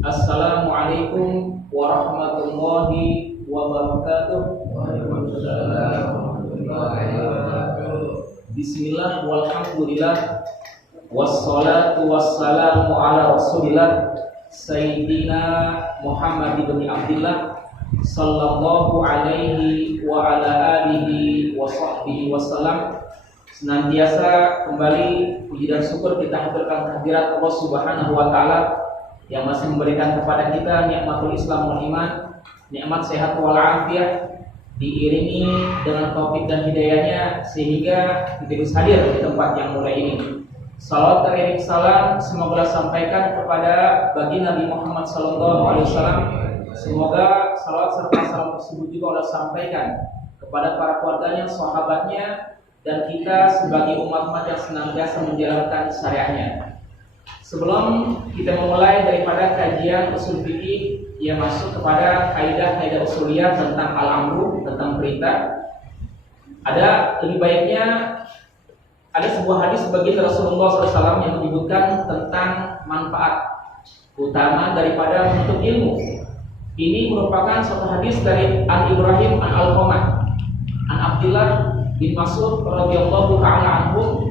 Assalamualaikum warahmatullahi wabarakatuh. Waalaikumsalam warahmatullahi wabarakatuh. Bismillah walhamdulillah wassalatu wassalamu ala rasulillah Sayyidina Muhammad bin Abdillah sallallahu alaihi wa ala alihi wa sahbihi wasallam. Senantiasa kembali puji dan syukur kita haturkan kehadirat Allah Subhanahu wa taala yang masih memberikan kepada kita nikmatul Islam wal iman, nikmat sehat wal afiat, diiringi dengan taufik dan hidayahnya sehingga kita bisa hadir di tempat yang mulia ini. Salawat teriring salam semoga sampaikan kepada baginda Nabi Muhammad sallallahu alaihi wasallam. Semoga salawat serta salam tersebut juga Allah sampaikan kepada para keluarganya, sahabatnya, dan kita sebagai umat-umat yang senantiasa menjalankan syariatnya. Sebelum kita memulai daripada kajian usul fikih yang masuk kepada kaidah-kaidah usuliyah tentang al-amru, tentang perintah, ada lebih baiknya ada sebuah hadis baginda Rasulullah SAW yang menyebutkan tentang manfaat utama daripada menuntut ilmu. Ini merupakan suatu hadis dari An Ibrahim An Al-Qamah An Abdullah bin Mas'ud radhiyallahu ta'ala anhu,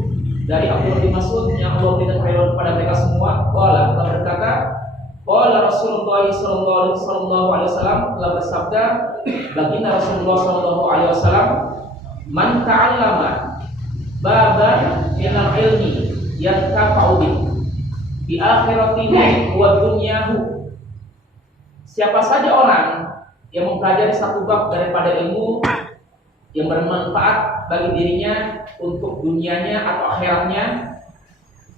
dari Abdullah bin Mas'ud yang Allah berikan keridhaan kepada mereka semua. Qala, telah berkata, qala Rasulullah sallallahu alaihi wasallam, telah bersabda baginda Rasulullah sallallahu alaihi wasallam, man ta'allama baban minal ilmi yankafa'u bi akhiratihi wa dunyahu. Siapa saja orang yang mempelajari satu bab daripada ilmu yang bermanfaat bagi dirinya untuk dunianya atau akhiratnya,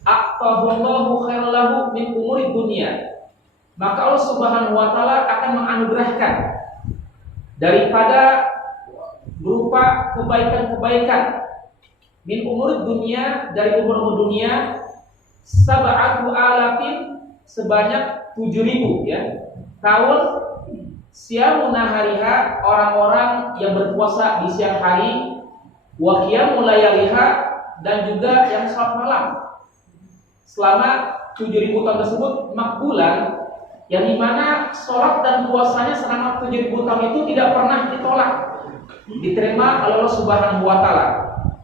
aqtahullahu khairan min umuri dunia, maka Allah Subhanahu wa taala akan menganugerahkan daripada berupa kebaikan-kebaikan min umuri dunia, dari umur dunia, sab'atu alafin, sebanyak 7.000 tahun, siamu nahariha, orang-orang yang berpuasa di siang hari, wa qiyamul layaliha, dan juga yang salat malam selama 7.000 tahun tersebut makbulan, yang dimana sholat dan puasanya selama 7.000 tahun itu tidak pernah ditolak, diterima oleh Allah Subhanahu wa taala.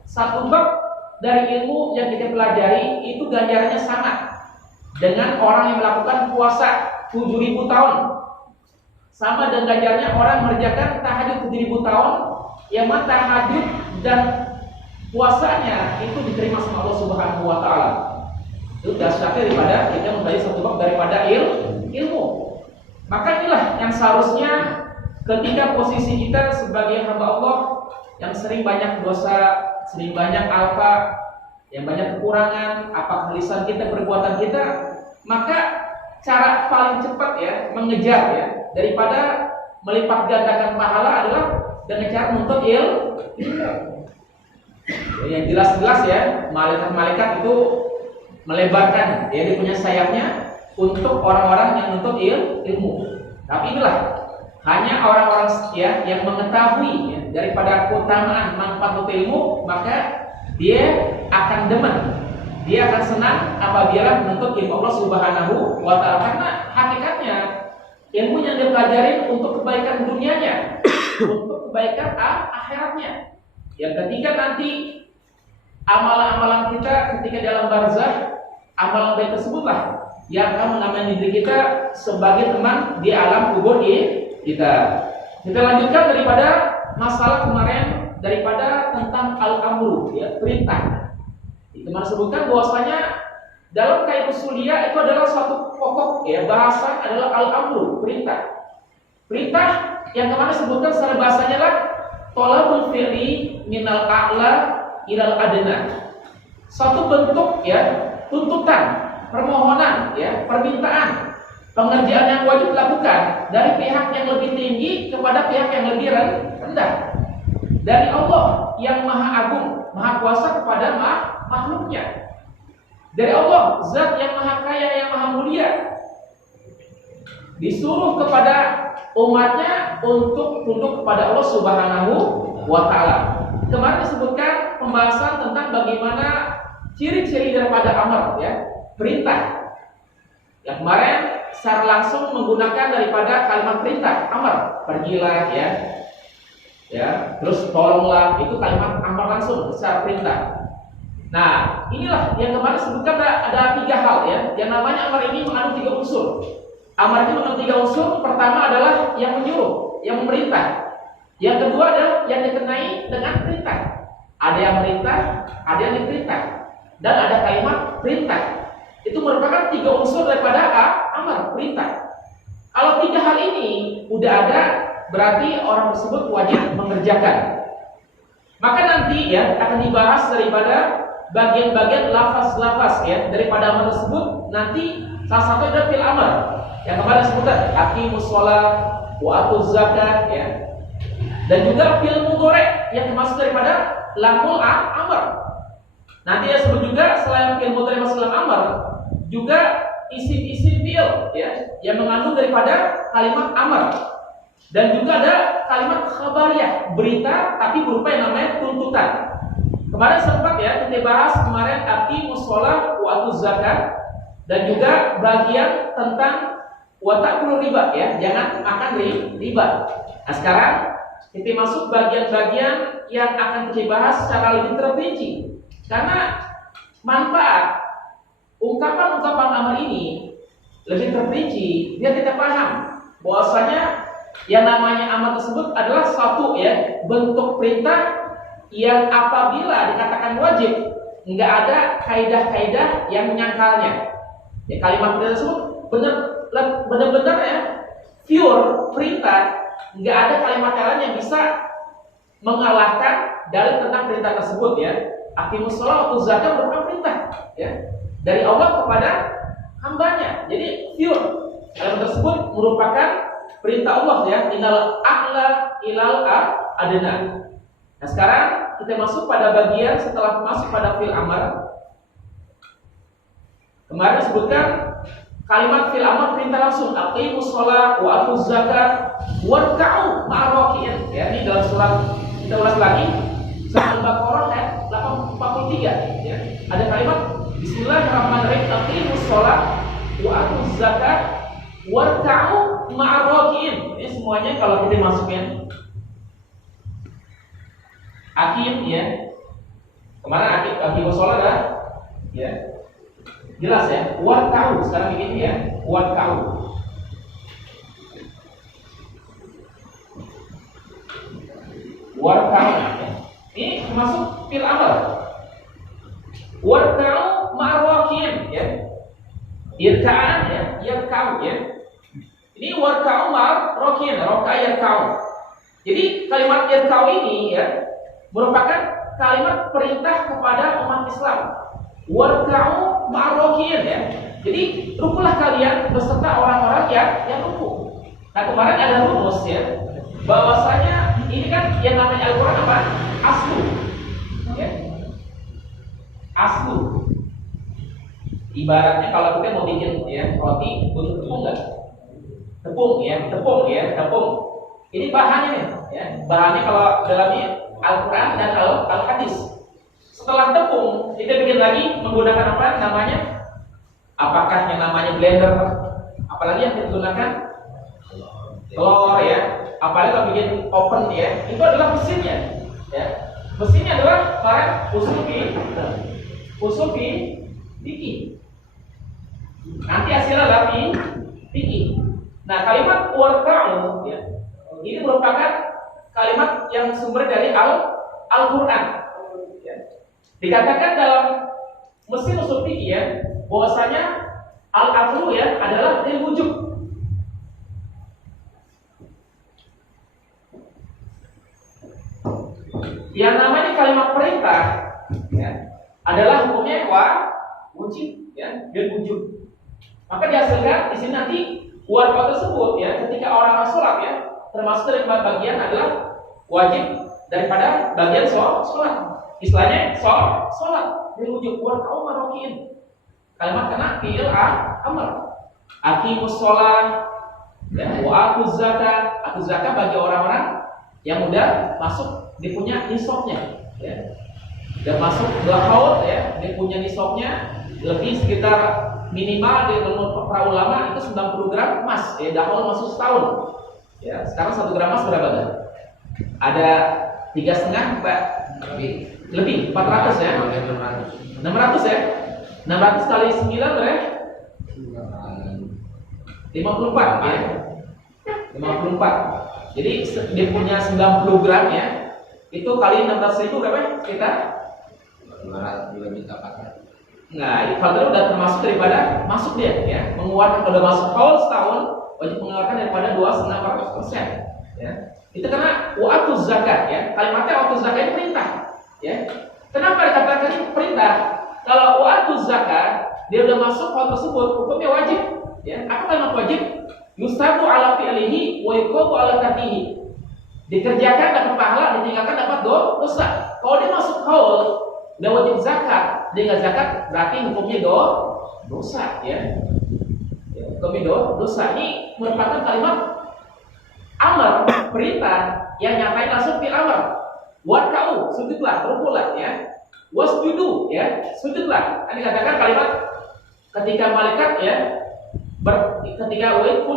Satu bab dari ilmu yang kita pelajari itu ganjarannya sama dengan orang yang melakukan puasa 7.000 tahun, sama dengan ganjarannya orang mengerjakan tahajud 7.000 tahun, yang mana tahajud dan puasanya itu diterima sama Allah Subhanahu wa taala. Itu dasarnya daripada kita mempelajari satu bab daripada ilmu. Maka inilah yang seharusnya ketika posisi kita sebagai hamba Allah yang sering banyak dosa, sering banyak alfa, yang banyak kekurangan, apakah lisan kita, perbuatan kita, maka cara paling cepat mengejar daripada melipat gandakan pahala adalah dengan cara menuntut ilmu. Yang jelas-jelas malaikat itu melebarkan dia punya sayapnya untuk orang-orang yang menuntut ilmu. Tapi inilah hanya orang-orang yang mengetahui daripada keutamaan manfaat menuntut ilmu, maka dia akan demen, dia akan senang apabila menuntut ilmu Allah Subhanahu wa taala, karena hakikatnya ilmu yang dia pelajari untuk kebaikan dunianya, untuk kebaikan akhiratnya. Yang ketika nanti amalan-amalan kita ketika dalam barzah, amalan baik tersebutlah yang akan mengamankan diri kita sebagai teman di alam kubur kita. Kita lanjutkan daripada masalah kemarin daripada tentang al-amru, perintah. Itu sebutkan bahwasanya dalam kaidah usuliyah itu adalah suatu pokok bahasa adalah al-amru, perintah. Perintah yang kemarin sebutkan secara bahasanya adalah thalabul fi'li minal a'la ilal adna. Suatu bentuk tuntutan, permohonan, permintaan, pengerjaan yang wajib dilakukan dari pihak yang lebih tinggi kepada pihak yang lebih rendah. Dari Allah yang Maha Agung, Maha Kuasa kepada makhluknya. Dari Allah, Zat yang Maha Kaya, yang Maha Mulia, disuruh kepada umatnya untuk tunduk kepada Allah Subhanahu wa taala. Kemarin disebutkan pembahasan tentang bagaimana ciri-ciri daripada amar, perintah. Yang kemarin secara langsung menggunakan daripada kalimat perintah, amar, pergilah ya, terus tolonglah, itu kalimat amar langsung secara perintah. Nah, inilah yang kemarin sebutkan ada 3 hal ya. Yang namanya amar ini mengandung 3 unsur. Amar ini mengandung 3 unsur. Pertama adalah yang menyuruh, yang memerintah. Yang kedua adalah yang dikenai dengan perintah. Ada yang merintah, ada yang diperintah, dan ada kalimat perintah. Itu merupakan 3 unsur daripada amar, perintah. Kalau 3 hal ini udah ada, berarti orang tersebut wajib mengerjakan. Maka nanti ya akan dibahas daripada bagian-bagian lafaz-lafaz ya daripada amar tersebut. Nanti salah satu adalah fil amar yang kemarin disebutkan aqimus shalah wa atuz zakat ya. Dan juga fil mudhari yang termasuk daripada lamul amar. Nanti ya sebut juga selain fil mudhari masuk dalam amar, juga isim-isim fi'il ya yang mengandung daripada kalimat amar. Dan juga ada kalimat khabariyah, berita tapi berupa yang namanya tuntutan. Kemarin sempat ya kita bahas kemarin aqimus shalah wa atuz zakat, dan juga bagian tentang wa ta'kulu riba ya, jangan makan riba. Nah, sekarang kita masuk bagian-bagian yang akan kita bahas secara lebih terperinci. Karena manfaat ungkapan-ungkapan amar ini lebih terperinci biar kita paham bahwasanya yang namanya amar tersebut adalah suatu ya bentuk perintah yang apabila dikatakan wajib, nggak ada kaidah-kaidah yang menyangkalnya. Ya, kalimat perintah tersebut benar-benar ya pure perintah, nggak ada kalimat lain yang bisa mengalahkan dalil tentang perintah tersebut ya. Aqimus shalah wa atuz zakat merupakan perintah ya dari Allah kepada hambanya. Jadi pure kalimat tersebut merupakan perintah Allah ya. Innal a'la ilal adna. Nah, sekarang kita masuk pada bagian setelah masuk pada fil amar. Kemarin disebutkan kalimat fil amar perintah langsung aqimus shalah wa atuz zakat warka'u ma'ar raki'in. Ya, ini dalam surat kita ulas lagi surat Al-Baqarah ayat 43 ya. Ada kalimat bismillahirrahmanirrahim aqimus shalah wa atuz zakat warka'u ma'ar raki'in. Ini semuanya kalau kita masukin Akim ya. Kemarin akim sholat dah ya. Jelas ya. Warka'u sekarang begini ya. Warka'u. Warka'u. Ini termasuk fil amar. Warka'u ma'arwakin ya. Irka'an ya. Yarka'u ya. Ini warka'u ma'arwakin. Roka'a yarka'u. Jadi kalimat yarka'u ini ya merupakan kalimat perintah kepada umat Islam. Warka'u ma'arwakin ya. Jadi rukulah kalian beserta orang-orang yang ruku. Nah, kemarin ada rumus ya, bahwasanya ini kan yang namanya Al-Qur'an apa? Aslu. Ya. Aslu. Ibaratnya kalau kita mau bikin ya roti butuh tepung enggak? Tepung ya. Ini bahannya nih ya. Bahannya kalau dalamnya Al-Quran dan Al-Hadis. Setelah tepung, kita bikin lagi menggunakan apa namanya? Apakah yang namanya blender? Apalagi yang kita gunakan? Telur ya. Apalagi kalau bikin oven ya, itu adalah mesinnya. Ya. Mesinnya adalah barang usufi biki. Nanti hasilnya adalah biki. Nah, kalimat warka'u ya, ini merupakan kalimat yang sumber dari Al-Quran ya. Dikatakan dalam mesin usul fikih ya, bahwasanya al-amru ya adalah lil wujub. Yang namanya kalimat perintah ya, adalah hukumnya wajib ya, lil wujub. Maka dihasilkan di sini nanti warqa tersebut ya, ketika orang sholat ya, termasuk dari bagian adalah wajib daripada bagian sholat. Istilahnya sholat wujub warka'u ma'arwakin. Kalimat kena fi'il amr. Aqimus shalah ya, wa atuz zakat. Atuz zakat bagi orang-orang yang udah masuk dia punya nisabnya ya. Dan masuk haul ya, dia punya nisabnya lebih sekitar minimal di menurut para ulama itu 90 gram emas, ya dahulu masuk setahun. Ya, sekarang 1 gram emas berapa kan? Ada 3,5 Pak? Lebih 400 ya? 600 ya? 600 kali 9 berapa? 54 ya? 54. Jadi dia punya 90 gram ya. Itu kali 600.000 berapa? Sekitar 500 juta Pak. Nah, kalau udah termasuk daripada masuk dia ya, mengeluarkan kalau udah masuk haul setahun wajib mengeluarkan daripada 2,5% ya. Itu karena waktu zakat ya. Kalimatnya waktu zakat itu perintah ya. Kenapa dikatakan ini perintah? Kalau waktu zakat dia udah masuk haul tersebut, hukumnya wajib ya. Apa kalimat wajib? Yustabu ala fi'lihi wa yuqabu ala tarkihi. Dikerjakan dapat pahala, ditinggalkan dapat dosa. Kalau dia masuk haul udah wajib zakat, dia nggak zakat berarti hukumnya dosa ya. Hukumnya dosa. Ini merupakan kalimat amar, perintah yang nyatain langsung fil amar. Warka'u, sujudlah, rukulah ya. Wasjudu ya, sujudlah. Ini katakan kalimat ketika malaikat ya ketika wa'id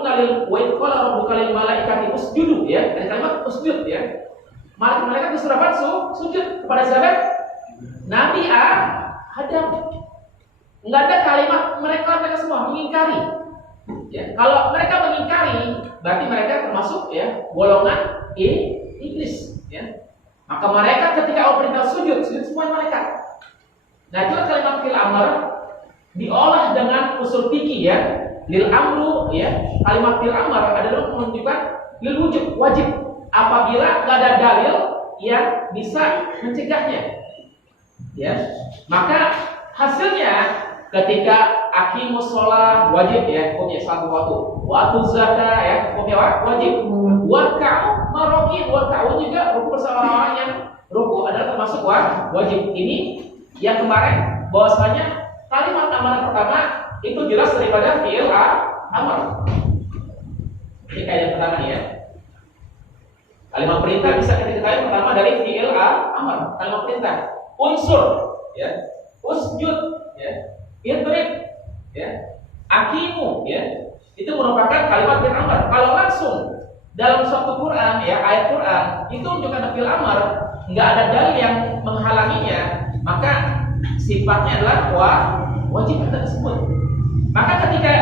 qala rabbuka lil malaikati usjudu ya. Ada kalimat usjud ya. Malaikat disuruh apa? Sujud kepada siapa? Nabi Adam. Enggak ada kalimat mereka semua mengingkari. Ya, kalau mereka mengingkari, berarti mereka termasuk ya golongan iblis. Ya. Maka mereka ketika Allah perintah sujud semua mereka. Nah itu kalimat fil amr diolah dengan usul fikih ya. Lil amru ya. Kalimat fil amr adalah menunjukkan lil wujub wajib apabila nggak ada dalil yang bisa mencegahnya. Ya, maka hasilnya ketika aqimus shalah wajib ya, hukumnya satu waktu zakat ya, hukumnya wajib. Warka'u marokin, warka'u juga ruku bersama orang yang ruku adalah termasuk wajib. Ini yang kemarin bahwasanya kalimat amalan pertama itu jelas daripada fi'il amar. Ini kayak yang pertama nih ya. Kalimat perintah bisa kita ketahui pertama dari fi'il amar, kalimat perintah. Unsur ya, usjud ya, idrib ya, akimu ya, itu merupakan kalimat fil amar. Kalau langsung dalam suatu Quran ya, ayat Quran itu menunjukkan fil amar, nggak ada dalil yang menghalanginya, maka sifatnya adalah wajib tersebut. Maka ketika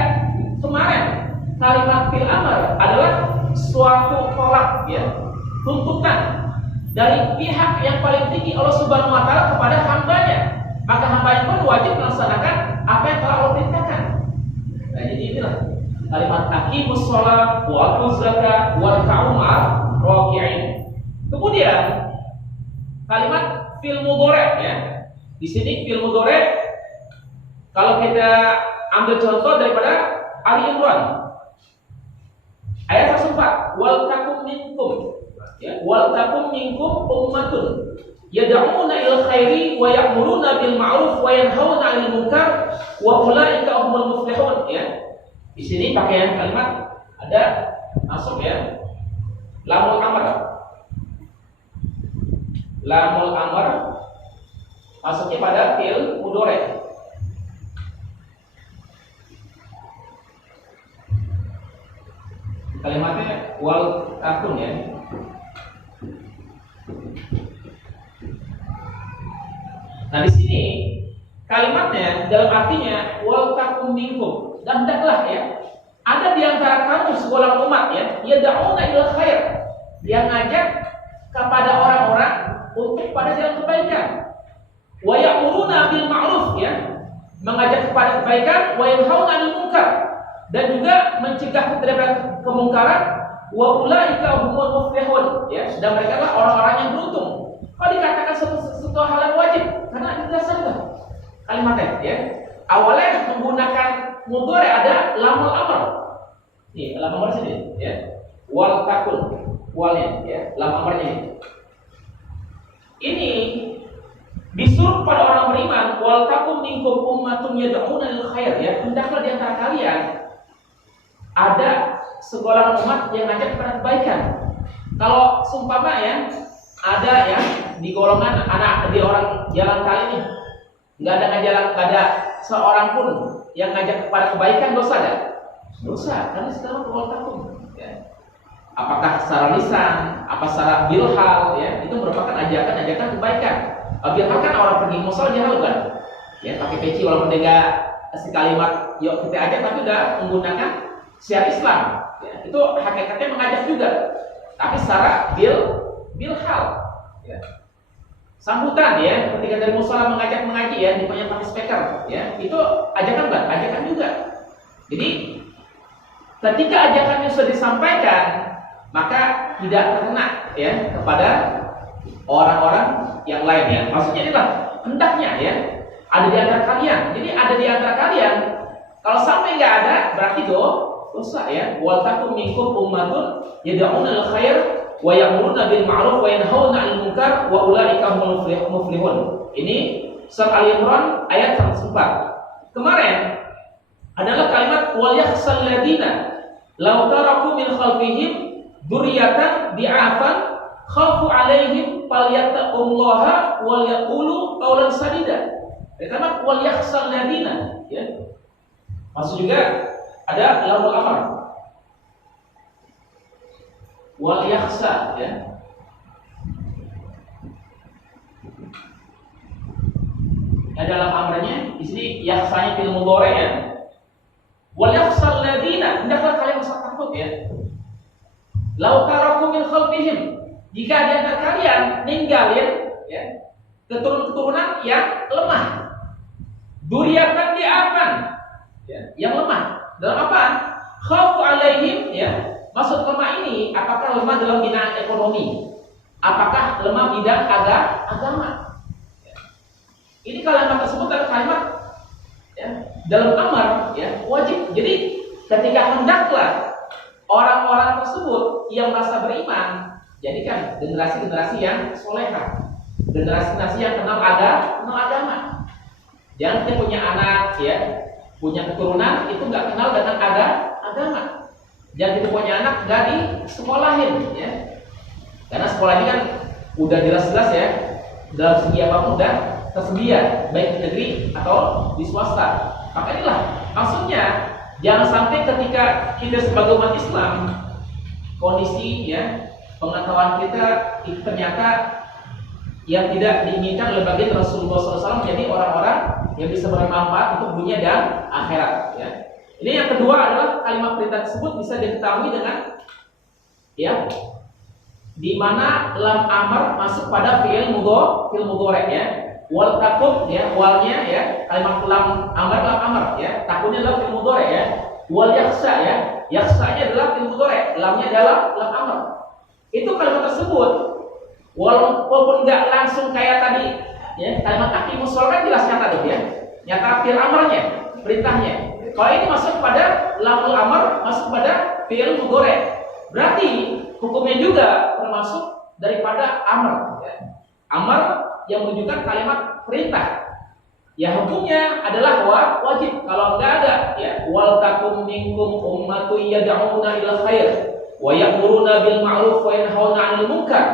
kemarin kalimat fil amar adalah suatu tolak ya, tuntutan dari pihak yang paling tinggi Allah Subhanahu wa taala kepada hambanya, maka hambanya pun wajib melaksanakan apa yang telah Allah perintahkan. Nah, jadi inilah kalimat aqimus shalah wa atuz zakat warka'u ma'ar raki'in. Kemudian kalimat fil mudhari ya. Di sini fil mudhari kalau kita ambil contoh daripada Ali Imran ayat 104, wal takum minkum ya, wal takum minkum ummatun yad'una ilal khairi wa ya'muruna bil ma'ruf wa yanhauna 'anil munkar wa ulaika humul muflihun ya. Di sini pakaian kalimat ada masuk ya. Lamul amr. Lamul amr masuknya pada fi'il mudhari. Kalimatnya wal takum ya. Nah di sini kalimatnya dalam artinya wal takum minkum, dan hendaklah ya ada di antara kamu segolongan umat ya, yad'una ilal khair, yang ngajak kepada orang-orang untuk pada jalan kebaikan, wa ya'muruna bil ma'ruf ya, mengajak kepada kebaikan, wa yanhauna 'anil munkar, dan juga mencegah terhadap kemungkaran, wa ulaika humul muflihun ya, dan mereka adalah orang-orang yang beruntung. Kalau dikatakan sesuatu hal yang wajib, karena kita sadar kalimatnya ya. Awalnya menggunakan mudhari ada lamul amr. Nih, lam amr sini ya. Wal takun, walnya ya, lam amrnya ini. Ini disuruh pada orang beriman, wal takum minkum ummatun yad'una lil khair ya. Hendaklah di antara kalian ada segolongan umat yang ngajak kepada kebaikan. Kalau seumpama ya ada ya di golongan anak di orang jalan kali ini nggak ada seorang pun yang ngajak kepada kebaikan dosa kan? Dosa, karena sekarang wal takum. Ya. Apakah secara lisan, apa secara bilhal, ya, itu merupakan ajakan kebaikan. Bilhal kan orang pergi musola jauh kan, ya, pakai peci walaupun dia kasih kalimat yuk kita aja, tapi udah menggunakan syiar Islam. Ya, itu hakikatnya mengajak juga, tapi secara bilhal. Ya. Sambutan ya, ketika dari musola mengajak mengaji ya, di pakai speaker, ya, itu ajakan kan? Ajakan juga. Jadi ketika ajakannya sudah disampaikan, maka tidak terkena ya kepada orang-orang yang lain ya. Maksudnya inilah hendaknya ya ada di antara kalian. Jadi ada di antara kalian. Kalau sampai nggak ada, berarti dosa ya. Wal takum minkum ummatun yad'una lil khair wa ya'muruna bil ma'ruf wa yanhauna 'anil munkar wa ulaika humul muflihun. Ini surat Al-Imran ayat 104. Kemarin adalah kalimat wal yakhsal ladina law taraku min khalfihim dzurriyyatan di'afan khafu 'alaihim falyattaqullaha wal yaqulu qawlan sadida. Kalimat wal yakhsal ladina ya. Maksud juga ada lamul amr. Wal yakhsa ya. Dalam amrnya di sini yakhsanya fil mudhari ya. Wal yakhsal ladina, hendaklah kalian merasa takut ya. Lau taraku min khalfihim, jika di antara kalian ninggalin ya keturunan yang lemah. Dzurriyyatan di'afan ya, yang lemah. Dalam apa? Khafu alaihim ya. Maksud lemah ini, apakah lemah dalam bidang ekonomi? Apakah lemah bidang agama? Ya. Ini kalimat tersebut adalah kalimat ya, dalam amar ya, wajib. Jadi ketika hendaklah orang-orang tersebut yang merasa beriman, jadikan generasi-generasi yang solehah, generasi-generasi yang kenal agama. Jangan kita punya anak ya, punya keturunan itu nggak kenal dengan agama. Jangan kita punya anak nggak disekolahin ya, karena sekolahnya kan udah jelas-jelas ya dalam segi apapun udah tersedia baik di negeri atau di swasta. Maka inilah maksudnya, jangan sampai ketika kita sebagai umat Islam kondisi ya pengetahuan kita itu ternyata yang tidak diinginkan oleh baginda Rasulullah SAW menjadi orang-orang yang bisa bermanfaat untuk dunia dan akhirat ya. Ini yang kedua adalah kalimat perintah tersebut bisa diketahui dengan ya di mana lam amar masuk pada fi'il mudhari ya. Wal takum ya, walnya ya, kalimat lam amar ya, takunnya adalah fi'il mudhari ya. Wal yakhsa ya, yakhsanya adalah fi'il mudhari, lamnya adalah lam amar. Itu kalimat tersebut walaupun enggak langsung kayak tadi ya, kalimat aqimus shalah kan jelas nyata tuh ya. Nyata fi'il amarnya, perintahnya. Kalau ini masuk pada lamul amar, masuk pada fi'il mudhari. Berarti hukumnya juga termasuk daripada amar ya. Amar yang menunjukkan kalimat perintah. Ya hukumnya adalah wajib. Kalau enggak ada ya wal takum minkum ummatun yad'una ila khair wa ya'muruna bil ma'ruf wa yanhauna 'anil munkar.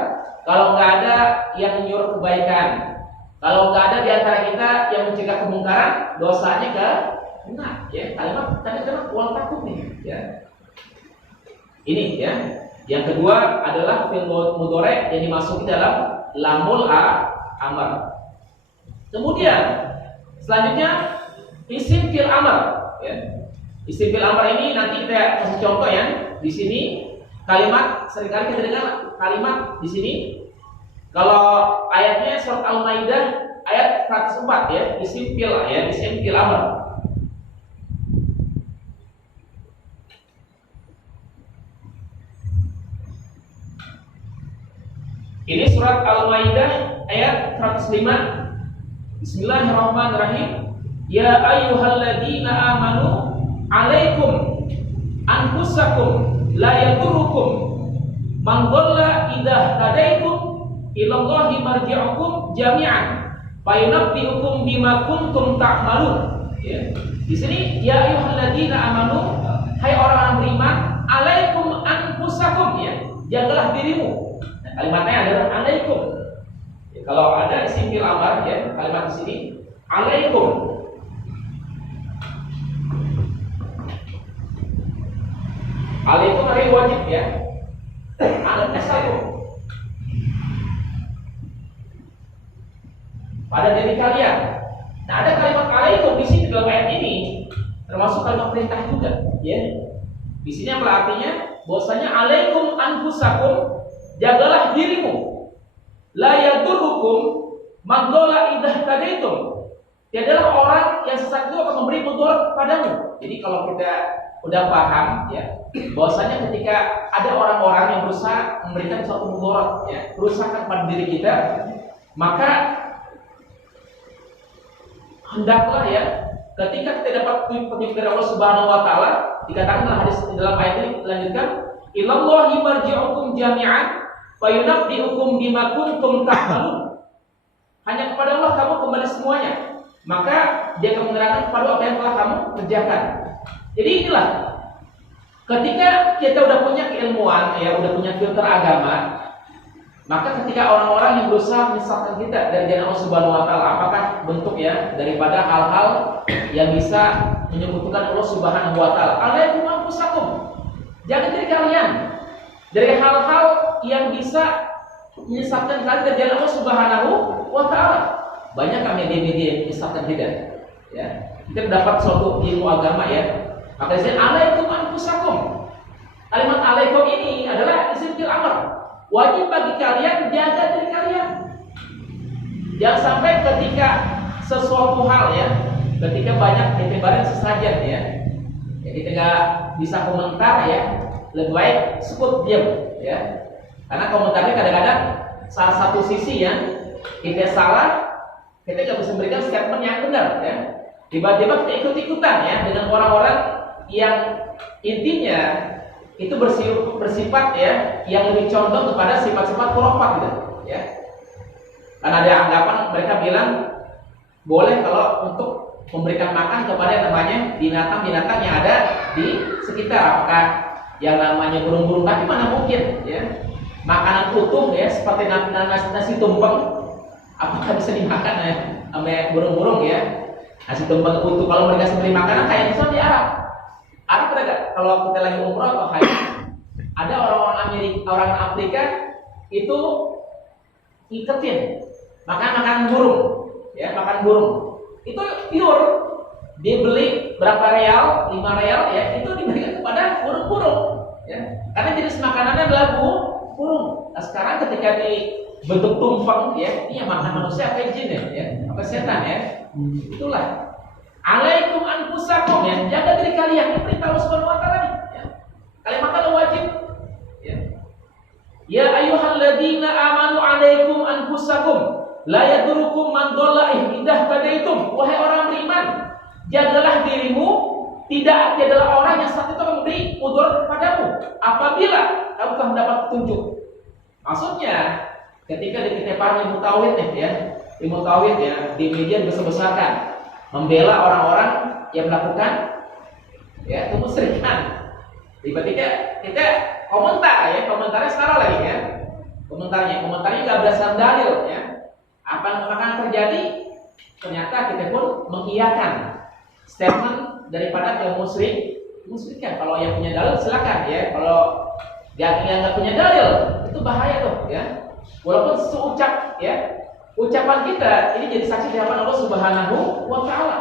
Kalau enggak ada yang menyuruh kebaikan, kalau enggak ada di antara kita yang mencegah kemungkaran, dosanya kena ya. Kalimat wal takum nih ya. Ini ya. Yang kedua adalah fi'il mudhari yang dimasuki dalam lamul amar. Kemudian selanjutnya isim fi'il amar ya. Isim fi'il amar ini nanti kita kasih contoh ya. Di sini kalimat seringkali kita dengar kalimat di sini. Kalau ayatnya surat Al-Maidah ayat 104 ya, isim fi'il amar. Ini surat Al-Maidah ayat 105. Bismillahirrahmanirrahim. Ya ayyuhalladzina amanu alaikum anfusakum la yadurukum man dhalla idza hadaitum ilallahi marji'ukum jami'an fayunabbi'ukum bima kuntum ta'malun. Ya. Di sini ya ayyuhalladzina amanu, hai orang beriman, alaikum anfusakum ya, jagalah dirimu. Kalimatnya adalah alaikum. Ya, kalau ada isim fi'il amar ya, kalimat di sini alaikum. Alaikum hari wajib ya. Al-Musakum. Pada diri kalian. Nah, ada kalimat alaikum di sini dalam ayat ini termasuk kalimat perintah juga, ya. Di sini apa artinya? Bahwasanya alaikum anfusakum, jagalah dirimu. La yadurrukum man dhalla idza tadaitum. Tiadalah orang yang sesat itu akan memberi mudarat padamu. Jadi kalau kita udah paham ya, bahwasanya ketika ada orang-orang yang berusaha memberikan suatu mudarat ya, kerusakan pada diri kita, maka hendaklah ya, ketika kita dapat petunjuk dari Allah Subhanahu wa taala, dikatakan dalam hadis dalam ayat ini dilanjutkan, "Ilallahi marji'ukum jami'an fayunabbi'ukum bima kuntum ta'malun." Hanya kepada Allah kamu kembali semuanya, maka Dia akan menerangkan kepada apa yang telah kamu kerjakan. Jadi inilah, ketika kita udah punya keilmuan, ya udah punya filter agama, maka ketika orang-orang yang berusaha menyesatkan kita dari jalan Allah Subhanahu wa taala, apakah bentuk ya daripada hal-hal yang bisa menyebutkan Allah Subhanahu wa taala, alaikum anfusakum, jaga diri kalian dari hal-hal yang bisa menyesatkan kalian dari jalan Allah Subhanahu wa taala. Banyak media-media yang menyesatkan kita, ya. Kita dapat suatu ilmu agama ya, maka disini alaikum anfusakum. Kalimat alaikum ini adalah isim fil amr. Wajib bagi kalian jaga diri kalian. Jangan sampai ketika sesuatu hal ya, ketika banyak ditebarin sesajen ya, kita nggak bisa komentar ya, lebih baik cukup diam ya. Karena komentarnya kadang-kadang salah satu sisi yang kita salah, kita nggak bisa memberikan statement yang benar ya. Tiba-tiba kita ikut-ikutan ya dengan orang-orang yang intinya itu bersifat ya yang lebih condong kepada sifat-sifat khurafat gitu ya. Karena ada anggapan mereka bilang boleh kalau untuk memberikan makan kepada yang namanya binatang-binatang yang ada di sekitar, apakah yang namanya burung-burung, tapi mana mungkin ya makanan utuh ya seperti nasi tumpeng apakah bisa dimakan ya sama burung-burung ya. Nasi tumpeng utuh kalau mereka sembelih makanan kayak misalnya di Arab. Ada kalau kita lagi umroh atau haji, ada orang-orang Amerika, orang Afrika itu iketin makan burung, ya makan burung. Itu pure, dia beli berapa real, 5 real ya, itu diberikan kepada burung-burung, ya. Karena jenis makanannya adalah burung. Nah sekarang ketika dibentuk tumpeng, ya, ini yang makan manusia apa jin ya, apa setan ya, itulah. Alaikum anfusakum, ya, jaga diri kalian. Ini perintah Allah Subhanahu wa taala ya. Kalimatnya wajib. Ya. Ya ayyuhalladzina amanu alaikum anfusakum la yadurukum man dhalla idza tadaitum. Wahai orang beriman, jagalah dirimu, tidak adalah orang yang satu itu memberi mudarat kepadamu apabila kamu telah mendapat petunjuk. Maksudnya, ketika kita paham ilmu tauhid ya, ilmu tauhid ya, di media besar-besarkan membela orang-orang yang melakukan ya kemusyrikan. Tiba-tiba kita komentarnya sekarang lagi ya. Komentarnya nggak berdasarkan dalil ya. Apa yang akan terjadi? Ternyata kita pun mengiyakan statement daripada kaum musyrikan. Kalau yang punya dalil silakan ya. Kalau yang nggak punya dalil itu bahaya tuh ya. Walaupun seucap ya, ucapan kita ini jadi saksi di hadapan Allah Subhanahu wa taala.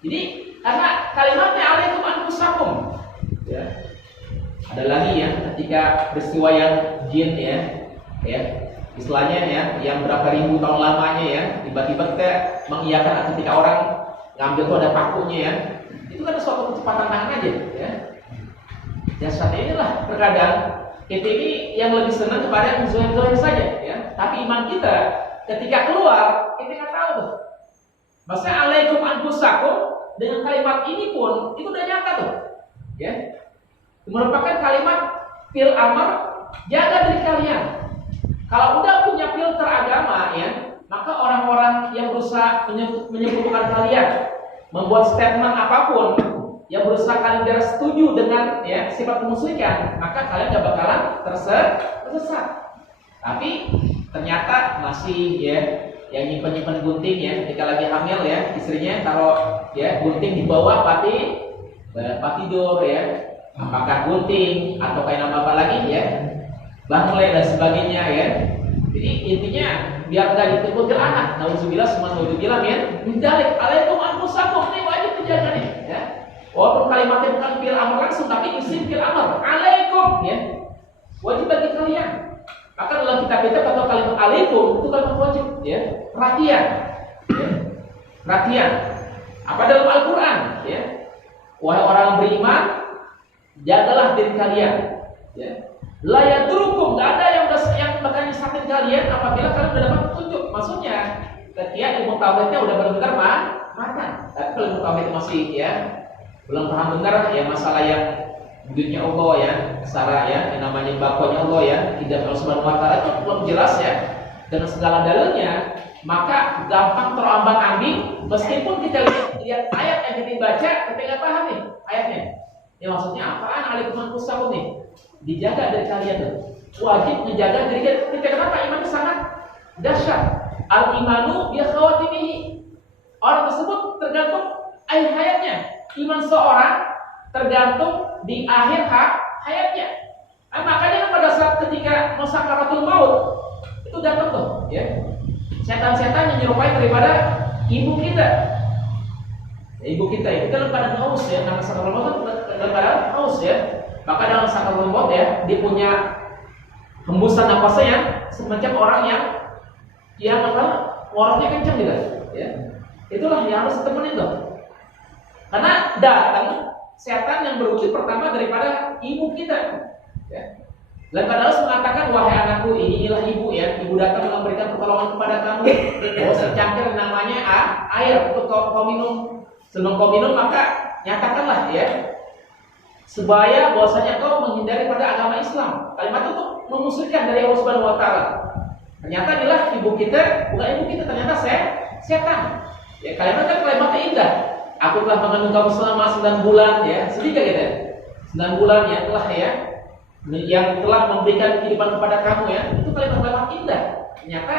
Jadi karena kalimatnya alaikum anfusakum. Ya. Ada lagi ya ketika peristiwa yang jin ya, istilahnya ya yang berapa ribu tahun lamanya ya, tiba-tiba kita mengiyakan ketika orang ngambil tuh ada pakunya ya. Itu kan suatu kecepatan tangan aja ya. Jasad inilah terkadang kita ini yang lebih senang kepada yang zohir saja ya. Tapi iman kita ketika keluar, kita nggak tahu tuh. Maksudnya alaikum anfusakum dengan kalimat ini pun itu udah nyata tuh, ya. Merupakan kalimat fil amr, jaga diri kalian. Kalau udah punya filter agama ya, maka orang-orang yang berusaha menyebutkan kalian, membuat statement apapun yang berusaha kalian biar setuju dengan ya sifat kemusyrikan, maka kalian gak bakalan tersesat. Tapi ternyata masih ya yang nyimpen gunting ya ketika lagi hamil ya, istrinya taruh ya gunting di bawah pati tidur ya. apakah gunting atau kain apa lagi ya, bangle dan sebagainya ya. Jadi intinya biar nggak ditemukan anak. Nauzubillah semua nauzubillah ya. Mendalik alaikum anfusakum, ini wajib dijaga nih ya. Walaupun kalimatnya bukan fi'il amr langsung tapi isim fi'il amr. Alaikum ya. Wajib bagi kalian. Maka dalam kitab atau kalimat alaikum itu kalimat wajib ya. Perhatian. Ya. Perhatian. Apa dalam Al-Qur'an ya? Wahai orang beriman, jagalah diri kalian ya. La yadurukum, enggak ada yang bakal nyesatin kalian apabila kalian sudah dapat petunjuk. Maksudnya ketika ilmu tauhidnya udah benar-benar matang. Tapi kalau ilmu tauhid masih ya belum paham benar ya masalah yang wujudnya Allah ya, secara ya yang namanya bakonya Allah ya, tidak Allah Subhanahu wa taala itu belum jelas ya dengan segala dalilnya, maka gampang terombang-ambing meskipun kita lihat ayat yang kita baca kita nggak paham nih ayatnya. Ya maksudnya apaan alaikum anfusakum nih? Dijaga dari kalian tuh. Wajib menjaga diri kita. Kenapa? Iman itu sangat dahsyat. Al-imanu bi khawatimihi. Orang tersebut tergantung akhir hayatnya. Iman seorang tergantung di akhir hayatnya. Makanya pada saat ketika sakaratul maut itu datang tuh, ya. Setan-setan yang menyerupai daripada ibu kita. Ibu kita itu dalam keadaan haus ya, karena sakaratul maut dalam keadaan haus ya. Maka dalam sakaratul maut ya, dia punya hembusan napasnya semacam orang yang apa? Warnanya kencang gitu, ya. Itulah yang harus ditemenin tuh. Karena datang setan yang berwujud pertama daripada ibu kita. Ya. Dan padahal mengatakan wahai anakku, inilah ibu ya, ibu datang memberikan pertolongan kepada kamu. Oh, secangkir namanya air untuk kau minum. Sebelum kau minum maka nyatakanlah ya, supaya bahwasanya kau menghindari pada agama Islam. Kalimat itu memusuhkan dari Allah Subhanahu wa taala. Ternyata inilah ibu kita, bukan ibu kita, ternyata setan. Ya, kalimatnya indah. Aku telah mengandung kamu selama 9 bulan ya, sedikit gitu. 9 bulan ya telah ya, yang telah memberikan kehidupan kepada kamu ya. Itu kalimat-kalimat indah. Ternyata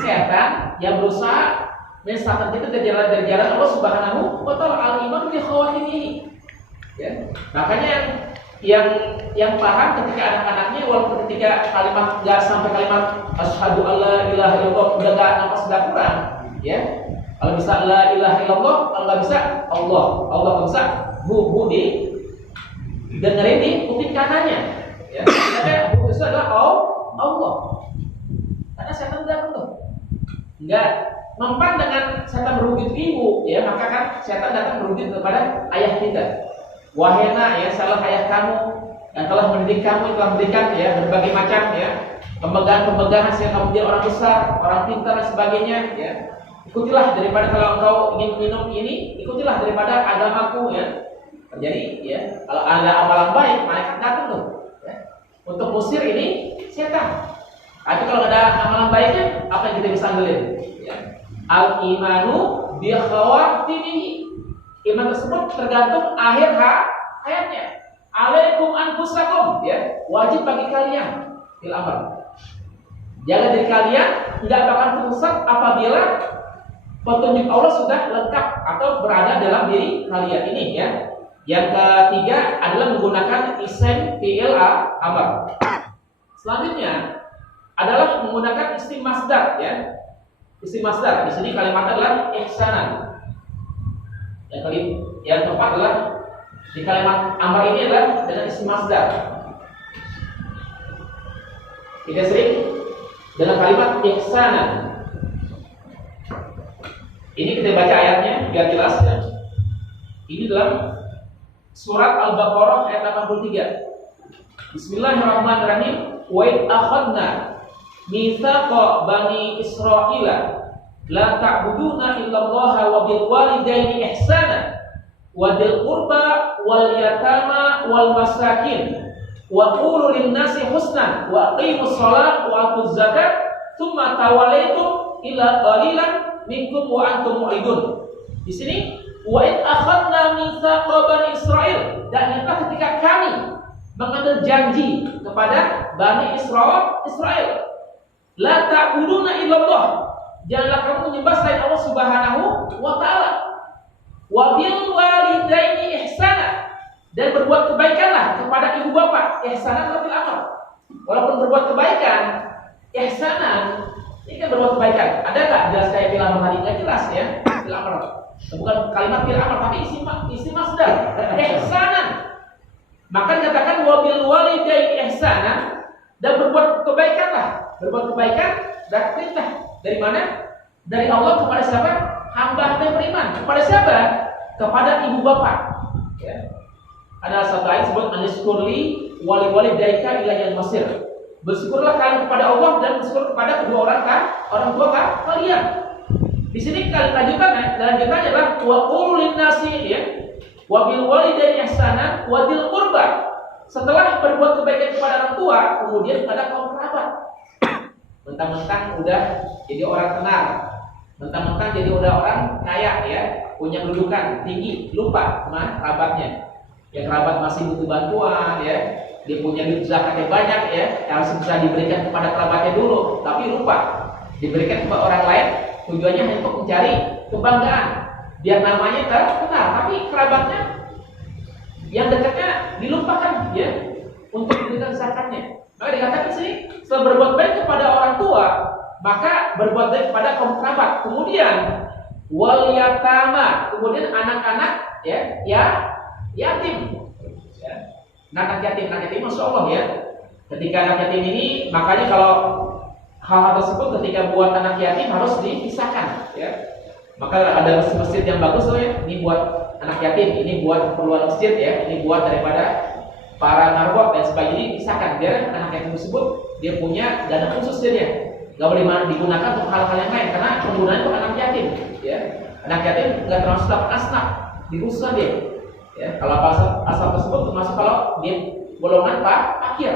setan yang berusaha mensesatkan kita dari jalan Allah Subhanahu wa taala. Al-iman bi khawatimihi. Ya. Makanya yang paham ketika anak-anaknya walaupun ketika kalimat enggak sampai kalimat asyhadu alla ilaha illallah udah enggak nafas enggak kurang ya. Kalau bisa la ilaha illallah, kalau enggak bisa Allah enggak bisa bu di dengerin di kuping kanannya ya. Karena bu itu adalah Allah. Karena setan enggak tuh. Enggak mempan dengan setan berwujud ibu ya, maka kan setan datang berwujud kepada ayah kita. Wahai nak ya, salah ayah kamu yang telah mendidik kamu, yang telah memberikan ya berbagai macam ya pemegangan sehingga kamu menjadi orang besar, orang pintar dan sebagainya ya. Ikutilah daripada kalau engkau ingin minum ini, ikutilah daripada agamaku ya. Jadi ya, kalau ada amalan baik, malaikat datang tuh ya, untuk musir ini setan. Tapi kalau ada amalan baiknya, apa yang kita bisa ambilin? Ya. Al-imanu bi khawatimihi. Iman tersebut tergantung akhir hayatnya. Alaikum anfusakum ya, wajib bagi kalian fil amr. Jaga diri kalian tidak bakal tersesat apabila petunjuk Allah sudah lengkap atau berada dalam diri kalian ini ya. Yang ketiga adalah menggunakan isim fi'il amr. Selanjutnya adalah menggunakan isim masdar ya. Isim masdar di sini kalimat adalah ihsanan. Yang keempat adalah di kalimat amr ini adalah dengan isim masdar. Tidak sering dengan kalimat ihsanan. Ini kita baca ayatnya biar jelas ya. Ini dalam surat Al-Baqarah ayat 83. Bismillahirrahmanirrahim. Wa id akhadna mitsaqa bani Israila la ta'buduna illallaha wa bil walidaini ihsana wa dzil qurba wal yatama wal masakin wa qulu lin nasi husnan wa aqimus shalah wa atuz zakat tsumma tawallaitum illa qalilan minkum wa antum mu'ridun. Di sini wa id akhadna mitsaqa bani Israil, dan itu ketika kami mengambil janji kepada Bani Israel la ta'buduna illallah, janganlah kamu menyembah selain Allah Subhanahu wa taala. Wa bil walidaini ihsana, dan berbuat kebaikanlah kepada ibu bapak. Ihsanan fil amr. Walaupun berbuat kebaikan, ihsanan ini kan berbuat kebaikan. Ada nggak jelas kayak fil amr tadi? Nggak jelas ya. Fil amr bukan kalimat fil amr, tapi isi masdar. Ihsanan. Maka dikatakan wabil walidaini ihsanan, dan berbuat kebaikanlah. Berbuat kebaikan dan perintah dari mana? Dari Allah kepada siapa? Hamba yang beriman. Kepada siapa? Kepada ibu bapak. Ya. Ada satu ayat sebut aniskurli wali-walidaika ilayal masir. Bersyukurlah kalian kepada Allah dan bersyukur kepada kedua orang tua kalian. Di sini lanjutannya adalah wa qul linnasi ya. Wa bil walidaini ihsanan wa dzil qurba. Setelah berbuat kebaikan kepada orang tua, kemudian kepada kaum kerabat. Mentang-mentang udah jadi orang tenar, mentang-mentang jadi udah orang kaya ya, punya kedudukan tinggi, lupa sama kerabatnya. Ya kerabat masih butuh bantuan ya, dia punya duit zakatnya banyak ya, harus bisa diberikan kepada kerabatnya dulu, tapi lupa diberikan kepada orang lain. Tujuannya hanya untuk mencari kebanggaan, biar namanya terkenal, tapi kerabatnya yang dekatnya dilupakan ya untuk diberikan zakatnya. Maka dikatakan sini setelah berbuat baik kepada orang tua, maka berbuat baik kepada kaum kerabat. Kemudian wal yatama, kemudian anak-anak ya yatim. Ya. Anak yatim, masya Allah ya. Ketika anak yatim ini, makanya kalau hal tersebut ketika buat anak yatim harus dipisahkan. Ya. Maka ada masjid yang bagus loh ya. Ini buat anak yatim, ini buat keperluan masjid ya, ini buat daripada para marbot dan sebagainya, pisahkan biar anak yatim tersebut dia punya dana khusus dia. Gak boleh digunakan untuk hal-hal yang lain karena penggunaan untuk anak yatim. Ya. Anak yatim nggak termasuk asnaf, dirusak dia. Ya. Kalau asal tersebut termasuk kalau dia golongan fakir.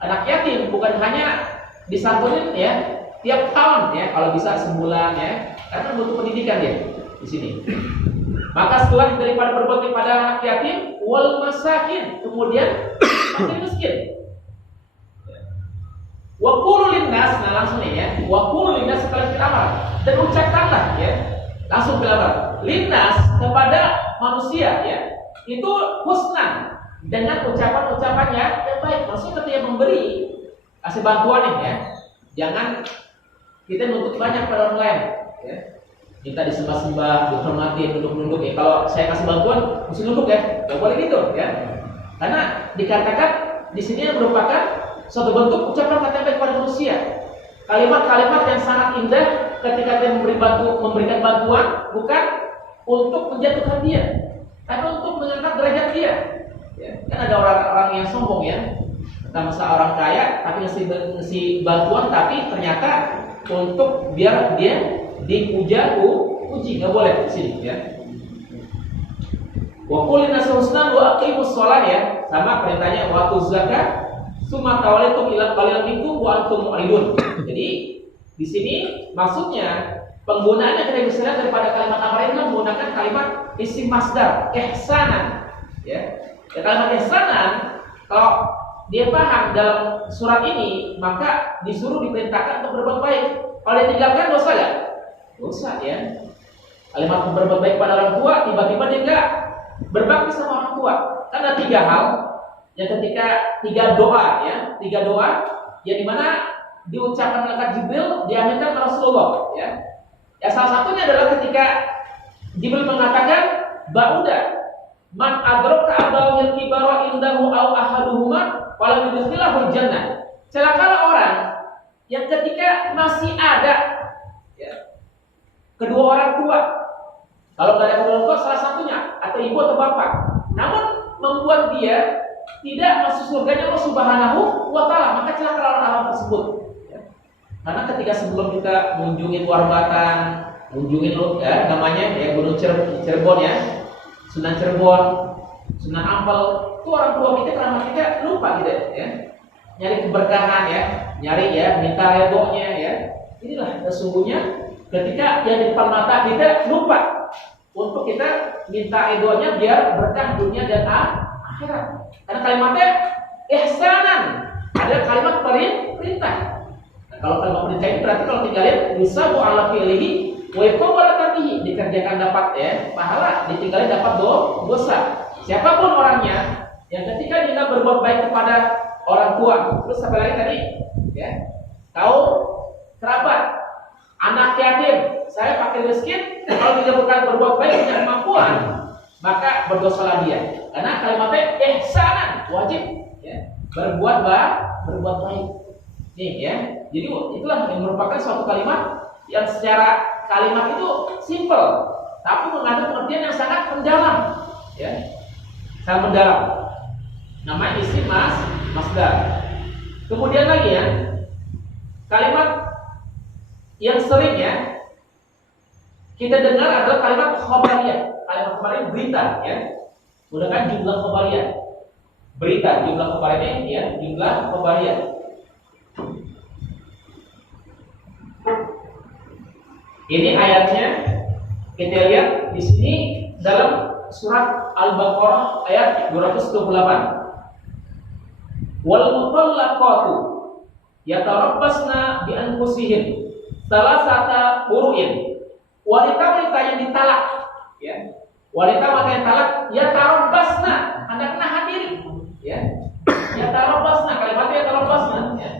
Anak yatim bukan hanya disantunin ya tiap tahun ya, kalau bisa sebulan ya, karena butuh pendidikan dia di sini. Maka setelah daripada berbuat kepada anak yatim, wal masakin, kemudian fakir miskin. Wa qulu linnas, nah langsung nih ya. Wa qulu linnas sekali fil amr, dan ucapkanlah ya. Langsung fil amr. Linnas kepada manusia ya. Itu husnan dengan ucapan-ucapannya yang baik. Maksudnya ketika memberi kasih bantuan nih ya. Jangan kita nuntut banyak pada orang lain ya. Minta disembah-sembah, dihormati, nunduk-nunduk ya. Kalau saya kasih bantuan, mesti nunduk ya. Gak boleh gitu ya. Karena dikatakan di sini merupakan suatu bentuk ucapan kata baik kepada manusia. Kalimat-kalimat yang sangat indah ketika dia memberikan bantuan bukan untuk menjatuhkan dia, tapi untuk mengangkat derajat dia. Ya. Kan ada orang-orang yang sombong ya. Masa orang kaya tapi ngasih bantuan tapi ternyata untuk biar dia dipuja, puji, nggak boleh di sini ya. Wa qul linnas husnan wa aqimus shalah ya, sama perintahnya wa atuz zakat summa tawallaytum ila qalilin minkum wa antum mu'ridun. Jadi di sini maksudnya penggunaannya kita bisa lihat daripada kalimat amar ini menggunakan kalimat isim masdar ihsanan ya. Ya kalimat ihsanan kalau dia paham dalam surat ini maka disuruh diperintahkan untuk berbuat baik. Kalau dia tinggalkan dosa ya? Dosa ya. Kalimat berbuat baik pada orang tua tiba-tiba dia enggak berbakti sama orang tua. Kan ada tiga hal yang ketika tiga doa yang dimana diucapkan malaikat Jibril diaminkan oleh Rasulullah ya. Ya salah satunya adalah ketika Jibril mengatakan ba'uda man adraka abawil kibara indahu aw ahaduhuma walam yudkhilahul jannah. Celakalah orang yang ketika masih ada ya, kedua orang tua, kalau nggak ada kedua orang tua salah satunya atau ibu atau bapak, namun membuat dia tidak masuk surganya Allah Subhanahu wa taala, maka celakalah orang-orang tersebut ya. Karena ketika sebelum kita mengunjungi Warbatan, mengunjungi ya, namanya ya Gunung Cirebon ya, Sunan Cirebon, Sunan Ampel, itu orang tua kita, keramat kita lupa gitu ya. Nyari keberkahan ya, nyari ya, minta redhonya ya. Inilah sesungguhnya ketika yang di depan mata kita lupa untuk kita minta redhonya biar berkah dunia dan akhirat. Karena kalimatnya ihsanan, ada kalimat perintah. Nah, kalau kalimat perintah ini berarti kalau tinggalin bisa ala fi'lihi wa yaqbalu tarkihi, dikerjakan dapat ya pahala, ditinggalin dapat dosa. siapapun orangnya yang ketika dia berbuat baik kepada orang tua, terus apa lagi tadi? Ya, kaum kerabat, anak yatim, saya pakai miskin, kalau dia bukan berbuat baik punya kemampuan, maka berdosalah dia. Karena kalimatnya ihsanan, wajib ya, berbuat baik. Nih ya. Jadi itulah yang merupakan suatu kalimat yang secara kalimat itu simple, tapi mengandung pengertian yang sangat mendalam, ya, sangat mendalam. Namanya isim masdar. Kemudian lagi ya, kalimat yang sering ya kita dengar adalah kalimat khobariyah. Kalimat khobariyah berita, ya, menggunakan jumlah khobariyah. Berita, jumlah khobariyah, ya, jumlah khobariyah. Ini ayatnya kita lihat di sini dalam surat Al-Baqarah ayat 228. Wal mutallaqatu yatarabbasna bi anfusihin salasata qur'in. Wanita-wanita yang ditalak, ya. Wanita-wanita yang talak yatarabbasna, hendak menahan diri, ya. Yatarabbasna, kalimatnya yatarabbasna, ya.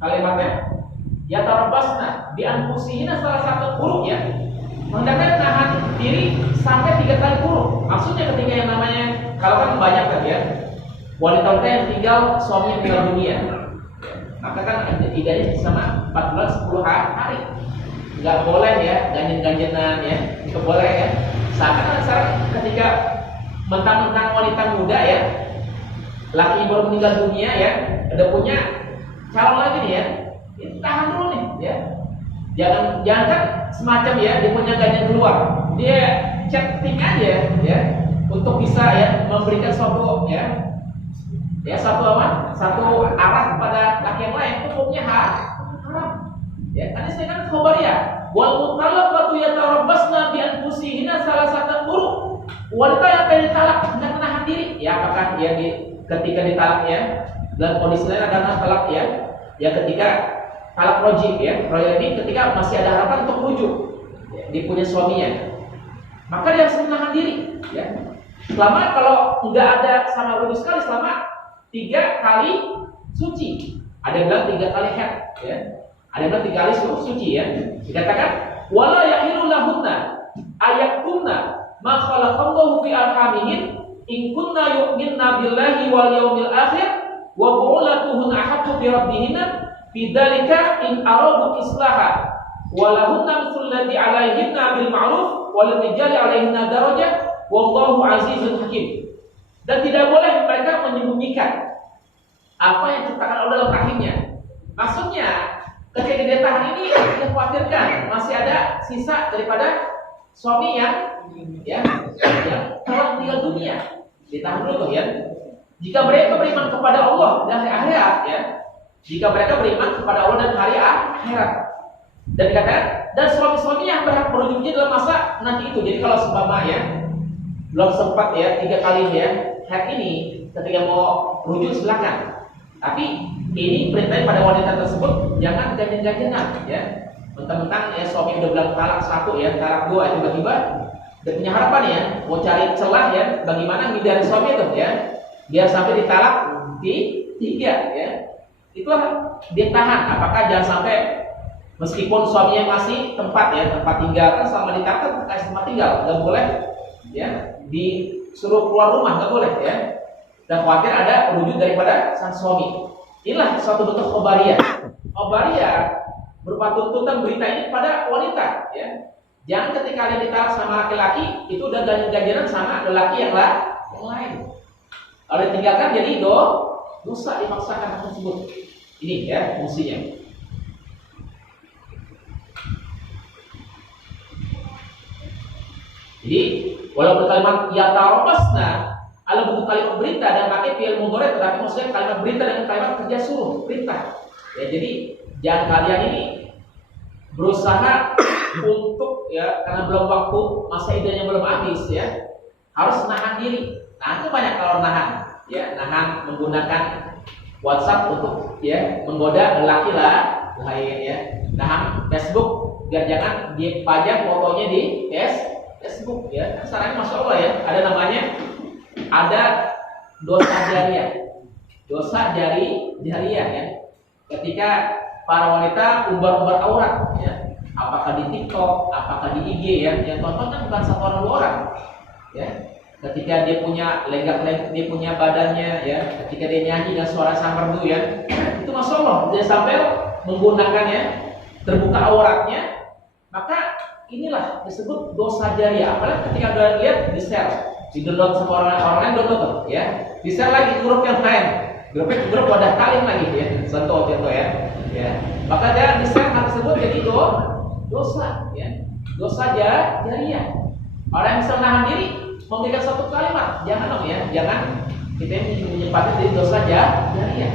Kalimatnya yatarabbasna bi anfusihinna salah satu quru, ya. Hendaknya tahan diri sampai 3 kali quru. Maksudnya ketika yang namanya, kalau kan banyak kan ya, wanita-wanita yang tinggal suami meninggal dunia, maka kan idahnya sama 4 bulan 10 hari. Nggak boleh ya ganjen-ganjenan, ya, nggak boleh ya. Sekarang ketika mentang-mentang wanita muda ya, laki baru meninggal dunia ya, ada punya calon lagi nih ya, tahan dulu nih ya. Jangan kan semacam ya, dia punya ganjen keluar, dia chatting aja ya untuk bisa ya memberikan suatu ya satu arah kepada laki yang lain, hukumnya haram. Ya, tadi saya kan khobariyah. Wal mutallaqatu yatarabbasna bi anfusihinna salasata quru. Wanita yang telah ditalak hendak menahan diri. Ya, apakah dia ketika ditalak ya, dalam kondisi lain adalah talak ya. Ya, ketika talak rojib ya. Roya ini ketika masih ada harapan untuk rujuk ya, dia punya suaminya. Maka dia harus menahan diri ya. Selama kalau enggak ada sama rujuk sekali selama 3 kali suci. Ada yang bilang 3 kali haid ya. Ada yang 3 kali suci ya. Dikatakan wala yahilu lahunna ayakunna ma khalaqallahu fi arhamihin in kunna yu'minna billahi wal yawmil akhir wa bu'ulatuhunna ahaqqu bi rabbihinna bidzalika in aradu islaha wa lahunna mithlu alladhi 'alayhinna bil ma'ruf wal rijali 'alayhinna darajah wallahu 'azizun hakim. Dan tidak boleh mereka menyembunyikan apa yang diciptakan Allah dalam rahimnya. Maksudnya ketika dia tahan ini, dia khawatirkan masih ada sisa daripada suami yang telah meninggal dunia. Ditahan dulu tuh ya. Jika mereka beriman kepada Allah dan hari akhirat ya. Jika mereka beriman kepada Allah dan hari akhirat. Dan dikatakan dan suami-suami yang berhak merujuknya dalam masa nanti itu. Jadi kalau seumpama ya belum sempat ya 3 kali ya haid ini, ketika mau rujuk silakan. Tapi ini perintahnya pada wanita tersebut jangan ganjen-ganjenan ya. Mentang-mentang ya suami udah bilang talak 1 ya, talak 2 tiba-tiba dan punya harapan ya, mau cari celah ya, bagaimana menghindari suami itu ya, biar sampai ditalak di 3 ya. Itulah dia tahan. Apakah jangan sampai meskipun suaminya masih tempat tinggal kan selama ditalak kasih tempat tinggal, nggak boleh ya disuruh keluar rumah, nggak boleh ya. Dan khawatir ada rujuk daripada sang suami. Inilah suatu bentuk khobariyah. Khobariyah berupa tuntutan berita ini pada wanita ya. Jangan ketika kalian ditalak sama laki-laki itu udah ganjen-ganjenan sama lelaki yang lain. Kalau ditinggalkan jadi dosa dimaksakan tersebut. Ini ya fungsinya. Jadi walaupun kalimat yatarabbasna ala bentuk kalimat berita dan pakai fi'il mudhari, tetapi maksudnya kalimat berita dengan kalimat kerja suruh perintah. Ya, jadi jangan kalian ini berusaha untuk ya karena belum waktu, masa idahnya belum habis ya, harus nahan diri. Nah, itu banyak kalau nahan ya, nahan menggunakan WhatsApp untuk ya menggoda lelaki lain ya. Nahan Facebook biar jangan dipajang fotonya di Facebook ya. Sekarang Masya Allah ya, ada namanya ada dosa jariah. Dosa jariah ya. Ketika para wanita umbar-umbar aurat ya. Apakah di TikTok, apakah di IG ya. Yang tonton kan bukan satu orang dua orang. Ya. Ketika dia punya lenggak-lenggak, dia punya badannya ya. Ketika dia nyanyi dengan suara merdu ya. Itu Masya Allah, dia sampai menggunakannya terbuka auratnya, maka inilah disebut dosa jariah. Apalagi ketika udah lihat di share, di download sama orang lain download ya, di share lagi grup yang lain, grup wadah kalian lagi ya, contoh ya, maka dia di share hal tersebut jadi dosa ya, dosa jariah. Orang yang bisa menahan diri memberikan satu kalimat, jangan dong ya, jangan kita menyempatkan jadi dosa jariah.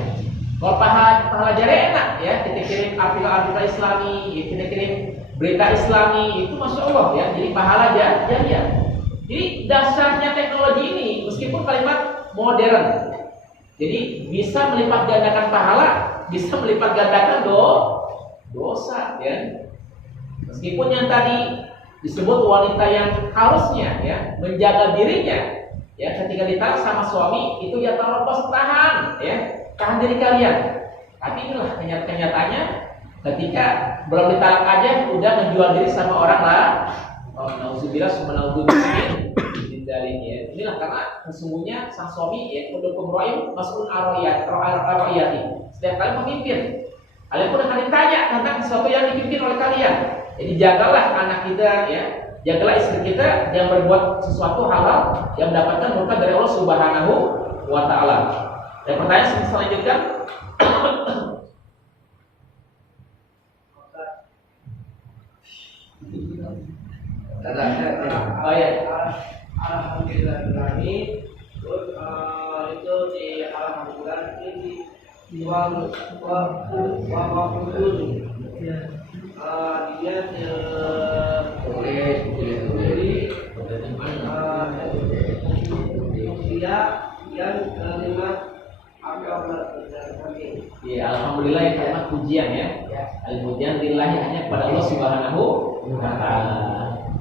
Kalau pahala jariah enak ya, kita kirim artikel Islami, kita kirim berita Islami, itu Masya Allah ya, jadi pahala jariah. Jadi dasarnya teknologi ini, meskipun kalimat modern, jadi bisa melipat gandakan pahala, bisa melipat gandakan dosa ya. Meskipun yang tadi disebut wanita yang harusnya ya menjaga dirinya ya, ketika ditarik sama suami itu ya tarobos, tahan ya, tahan diri kalian. Tapi inilah kenyataannya, ketika belum ditalak aja udah menjual diri sama orang lah. Oh, nauzubillah min dzalik ya. Inilah karena sesungguhnya sang suami ya kudukum ra'im mas'ulun ar-ra'iyati. Setiap kali memimpin, kalian pun akan ditanya tentang sesuatu yang dipimpin oleh kalian. Jadi jagalah anak kita ya, jagalah istri kita yang berbuat sesuatu halal yang mendapatkan berkah dari Allah Subhanahu wa taala. Dan pertanyaan selanjutnya, oh ya, alhamdulillah ini itu di alhamdulillah ini di waktu dia dia yang terima ya, alhamdulillah yang kalimat pujian ya. Al-pujian lillahi hanya kepada Allah Subhanahu wa taala.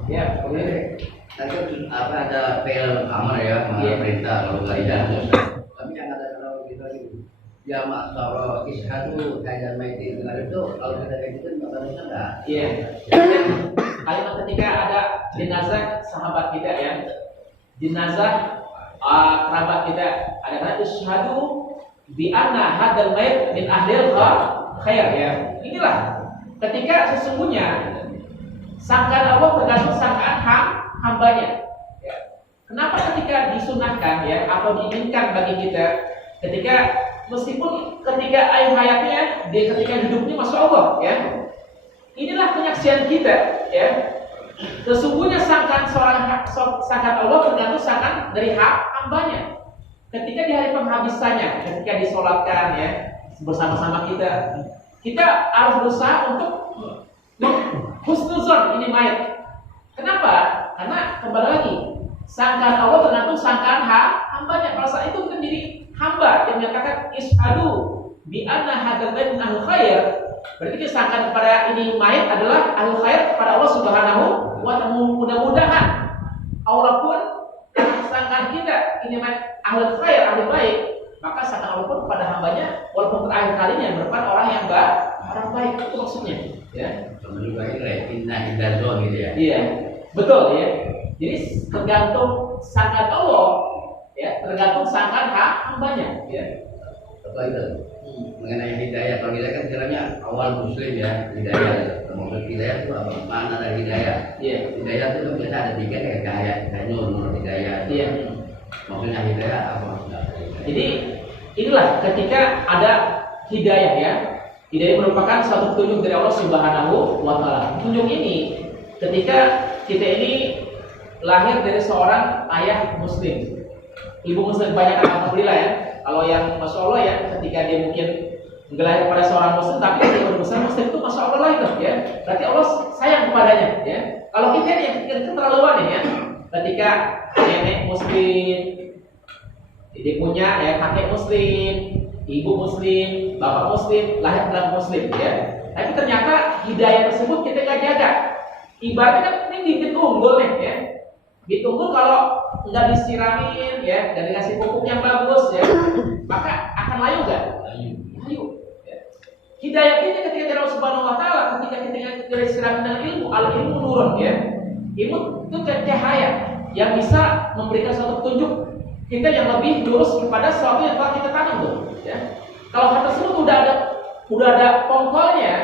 Ya, boleh. Tadi apa ada PL amar ya, perintah kalau nggak ada. Kami yang ada kalau kita itu ya masalah ishadu kaidan maiti itu kalau kita kayak gitu nggak bisa nggak? Iya. Kalimat ketika ada jenazah sahabat kita ya, jenazah kerabat kita, ada kata ishadu bi anna hadzal mayit min ahlil khair ya. Inilah ketika sesungguhnya sangkaan Allah tergantung sangkaan hambanya. Ya. Kenapa ketika disunahkan ya atau diinginkan bagi kita, ketika meskipun ketika ayat hayatnya, dia ketika hidupnya Masya Allah ya. Inilah penyaksian kita ya. Sesungguhnya sangkaan Allah tergantung sangkaan dari hambanya. Ketika di hari penghabisannya, ketika disolatkan ya bersama-sama kita harus berusaha untuk husnuzon ini mayat. Kenapa? Karena kembali lagi sangkaan Allah tergantung sangkaan hambanya. Pada saat itu kita menjadi hamba yang menyatakan ishadu bi anna hadzal mayit min ahli khair. Berarti kita sangkaan kepada ini mayat adalah ahli khair kepada Allah Subhanahu wa taala. Mudah-mudahan Allah pun sangkaan kita ini mayat ahli khair, ahli baik, maka sangkaan Allah pun kepada hambanya walaupun terakhir kalinya yang merupakan orang yang orang baik. Itu maksudnya ya. Lebih baik inna hidazon gitu ya. Iya, betul ya. Jadi tergantung sangkaan Allah ya, tergantung sangkaan hambanya ya. Apa itu? Mengenai hidayah, kalau hidayah kan caranya awal muslim ya, hidayah. Maksud hidayah itu apa? Mana dari hidayah? Iya. Hidayah itu kan biasa ada tiga kayak nur hidayah. Iya. Maksudnya hidayah apa maksudnya? Jadi inilah ketika ada hidayah ya. Hidayah merupakan suatu petunjuk dari Allah Subhanahu wa taala. Petunjuk ini ketika kita ini lahir dari seorang ayah muslim. Ibu muslim banyak alhamdulillah ya. Kalau yang Masya Allah ya, ketika dia mungkin lahir pada seorang muslim tapi dia udah besar muslim itu Masya Allah lah itu ya. Berarti Allah sayang kepadanya ya. Kalau kita ini yang keterlaluan ya, ketika nenek muslim, dia punya ya kakek muslim, ibu muslim, bapak muslim, lahir dalam muslim ya. Tapi ternyata hidayah tersebut kita nggak jaga. Ibaratnya kan ini bibit unggul nih ya. Ditunggu kalau nggak disiramin ya, dan dikasih pupuk yang bagus ya, maka akan layu nggak? Layu. Ya. Hidayah kita ketika dari Allah Subhanahu Wa Taala, ketika kita disiramin dengan ilmu, al ilmu nurun ya. Ilmu itu cahaya yang bisa memberikan suatu petunjuk kita yang lebih lurus kepada sesuatu yang telah kita tanam tuh. Ya. Kalau hal tersebut udah ada pongkolnya,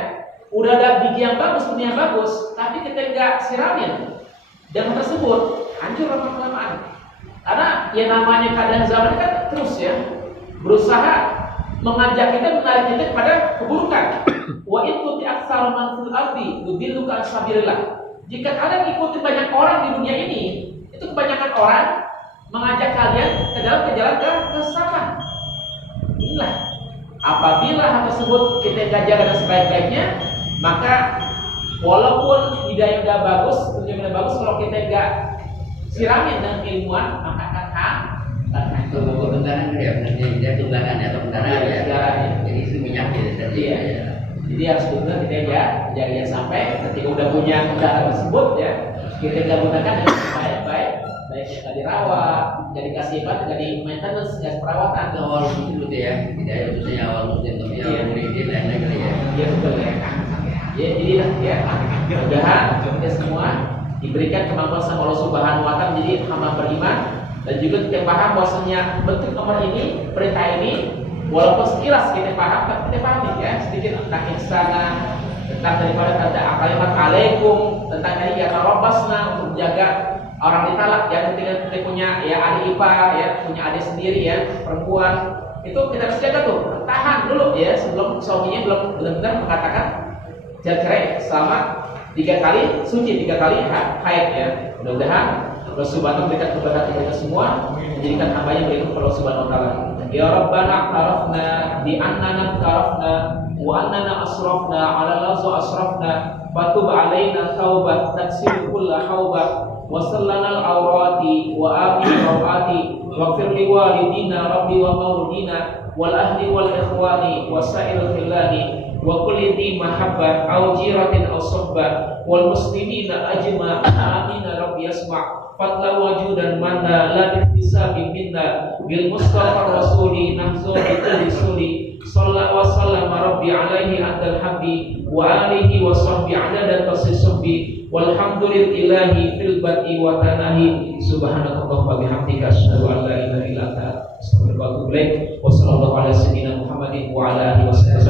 udah ada biji yang bagus, benih yang bagus, tapi kita nggak siramin, dan tersebut hancur lama-lamaan. Karena yang namanya keadaan zaman kan terus ya berusaha mengajak kita, menarik kita kepada keburukan. Wa ituti aktsara man fil ardi yudilluka an sabilillah. Jika kalian ikuti banyak orang di dunia ini, itu kebanyakan orang mengajak kalian ke dalam jalan kesesatan. Inilah apabila hal tersebut kita jaga dengan sebaik-baiknya, maka walaupun hidayah udah bagus, tujuan udah bagus, kalau kita enggak siramin dengan ilmuwan, maka akan hancur. Pembentangan ya, dia tunggangan atau pembentangan ya. Jadi itu minyak ya. Iya. Jadi harus benar kita jaga sampai ketika udah punya kendaraan tersebut ya, kita gunakan dengan baik-baik, baik nggak dirawat, nggak dikasih nggak di maintenance, nggak perawatan. Awal dulu ya, tidak ada khususnya awal musim tapi awal murid lain kali ya. Iya betul ya. Ya jadilah ya, mudah-mudahan kita semua diberikan kemampuan sama Allah Subhanahu Wa Taala menjadi hamba beriman, dan juga kita paham bahwasanya bentuk nomor ini, perintah ini, walaupun sekilas kita paham, tapi kita pahami ya sedikit tentang insana, tentang daripada tanda kalimat alaikum, tentang tadi ya tarobasna untuk menjaga orang ditalak yang ketika kita punya ya adik ipar ya, punya adik sendiri ya perempuan, itu kita harus jaga tuh, tahan dulu ya sebelum suaminya belum benar-benar mengatakan cerai selama 3 kali suci, 3 kali haid ya. Mudah-mudahan Allah Subhanahu memberikan keberkatan kita semua, menjadikan hamba-Nya beriman kepada Allah Subhanahu wa taala. Ya Rabbana arafna bi annana tarafna wa annana asrafna ala lazu asrafna fatub alaina taubat taksir kulla haubat wa sallana al-awrati wa amin rawati wa fir li walidina rabbi wa maulidina wal ahli wal ikhwani wa sa'il khillani wa kulli dhi mahabbah aw jiratin aw sabba wal muslimina ajma amin rabbi yasma' fatla wajudan manna la ihtisabi minna bil mustafa rasuli nahzu bi kulli suli sallallahu wa sallama rabbi alaihi adal habbi wa alihi wa sahbi adada tasisbi walhamdulillahi fil bati wa tanahi subhanallahi wa bihamdika asyhadu an la ilaha illa anta astaghfiruka wa atubu ilaik wa sallallahu ala sayyidina Muhammadin wa ala alihi wa sahbihi